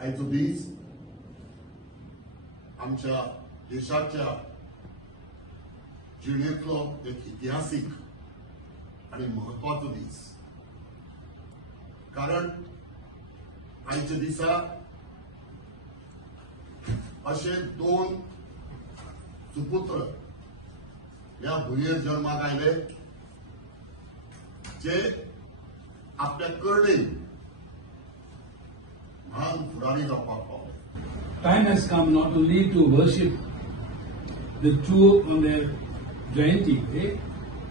आयचो दीस आमच्या देशाच्या जिणेंतलो एक इतिहासीक आणि महत्वाचो दीस, कारण आयच्या दिसा असे दोन सुपुत्र ह्या भुंयेर जल्माक आयले जे आपल्या कर्डेन महान फुडारी जावपाक पावले. Time has come not only to worship the two on their Jayanti day,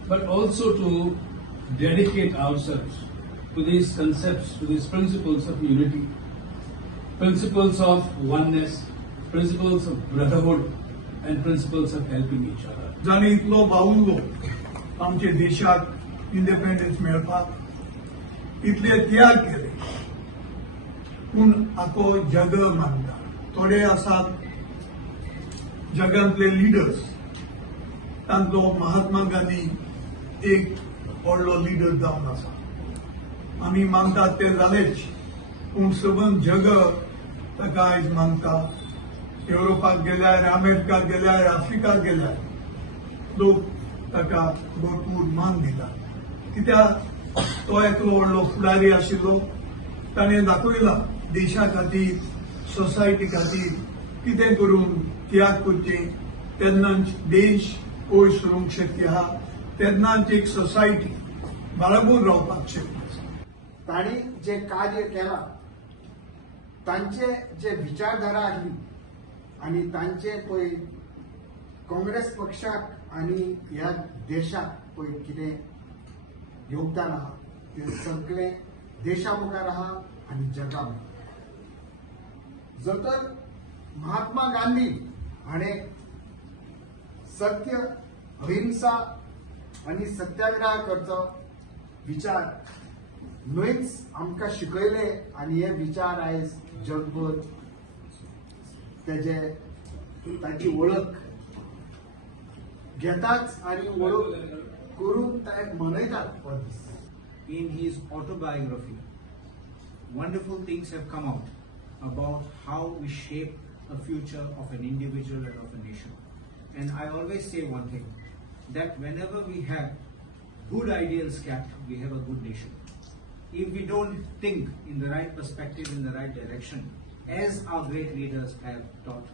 but also to dedicate ourselves to these concepts, to these principles of unity, principles of oneness, principles of brotherhood, and principles of helping each other. जाणे इतलो बावुरलो आमच्या देशाक independence मेळपाक इतले त्याग केले, पूण आखो जग मानता. थोडे आसात जगांतले लिडर्स, तांचो महात्मा गांधी एक व्हडलो लिडर जावन आसा. आमी मानतात ते जालेच, पूण सबंद जग ताका आयज मानता. युरोपाक गेल्यार, अमेरिकाक गेल्यार, आफ्रिकाक गेल्यार लोक ताका भरपूर मान दितात. कित्याक तो एकलो व्हडलो फुडारी आशिल्लो. ताणें दाखयला देशा खातीर, सोसायटी खातीर कितें करून त्याग करचें. तेन्नाच देश वयर सरूंक शक्य आहा, तेन्नाच एक सोसायटी बाळगून रावपाक शक्य आसा. तांणी जे कार्य केलां, तांचे जे विचारधारा आसली आनी तांचे पळय काँग्रेस पक्षाक आनी ह्या देशाक पळय कितें योगदान आहा, ते सगळे देशा मुखार आहा आनी जगा मुखार. जर तर महात्मा गांधी हाणें सत्य, अहिंसा आनी सत्याग्रह करचो विचार न्हयच आमकां शिकयले आनी हे विचार आयज जगभर ताची वळख घेतात आनी वळख करून ते मनयतात हो दीस. In his autobiography, wonderful things have come out about how we shape a future of an individual and of a nation. And I always say one thing, that whenever we have good ideals kept, we have a good nation. If we don't think in the right perspective, in the right direction, as our great leaders have taught,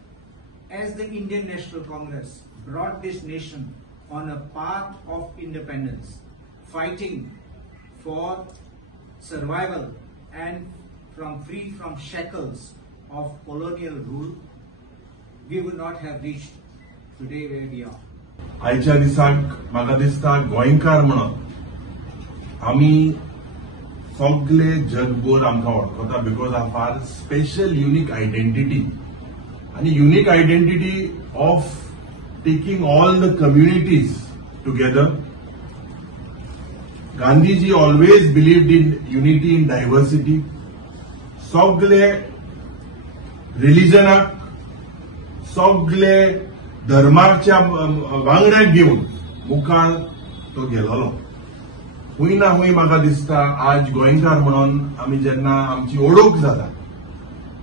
as the Indian National Congress brought this nation on a path of independence, fighting for survival and free from shackles of colonial rule, we would not have reached today where we are. आयच्या दिसाक म्हाका दिसता गोंयकार म्हणून आमी सगळे जगभर आमकां वळखता because of our special unique identity आणि unique identity of taking all the communities together. Gandhiji always believed in unity in diversity. सगळे रिलिजनाक, सगळे धर्माच्या वांगड्याक घेवन मुखार तो गेलोलो. हुंय ना हुंय म्हाका दिसता आज गोंयकार म्हणून आमी जेन्ना आमची ओळख जाता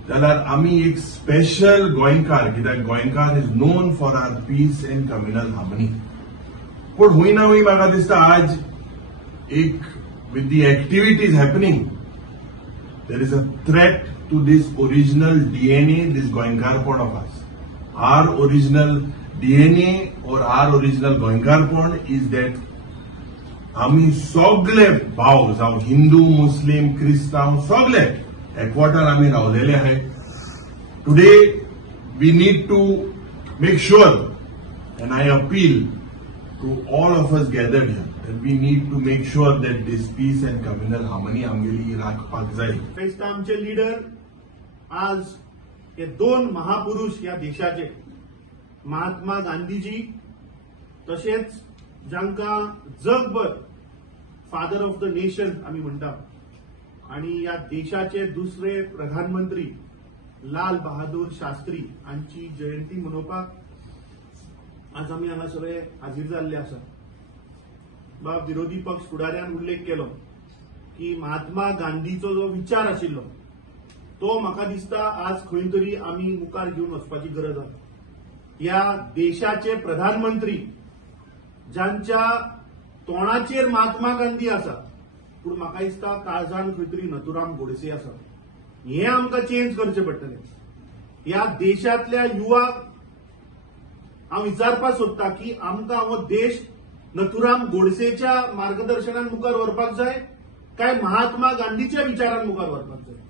जाल्यार आमी एक स्पेशल गोंयकार, कित्याक गोंयकार is known for our peace and communal harmony. पूण हुंय ना हुंय म्हाका दिसता आज एक with the activities happening, there is a threat to this original DNA, this Goenkarpon of us. Our original DNA or our original Goenkarpon is that आमी सगळे भाव जावं हिंदू, मुस्लिम, क्रिस्तांव सगळे एकवटान आमी रावलेले आहे. Today we need to make sure and I appeal to all of us gathered here that we need to make sure that this peace and communal harmony आमगेली राखपाक जाय. फेस्त आमचे लीडर आज हे दोन महापुरुष या देशाचे, महात्मा गांधीजी तसेच जांकां जगभर फादर ऑफ द नेशन आमी म्हणटा, आणि या देशाचे दुसरे प्रधानमंत्री लाल बहादूर शास्त्री हांची जयंती मनोवपाक आज आमी हांगा सगळे हाजीर जाल्ले आसा. बाब विरोधी पक्ष फुडाऱ्यान उल्लेख केलो की महात्मा गांधीचो जो विचार आशिल्लो तो म्हाका दिसता आज खंय तरी आमी मुखार घेवन वचपाची गरज आसा. ह्या देशाचे प्रधानमंत्री ज्यांच्या तोंडाचेर महात्मा गांधी आसा, पूण म्हाका दिसता काळजान खंय तरी नथुराम गोडसे आसा. हे आमकां चेंज करचें पडटलें. ह्या देशांतल्या युवाक हांव विचारपाक सोदतां की आमकां हो देश नथुराम गोडसेच्या मार्गदर्शनान मुखार व्हरपाक जाय काय महात्मा गांधीच्या विचारान मुखार व्हरपाक जाय.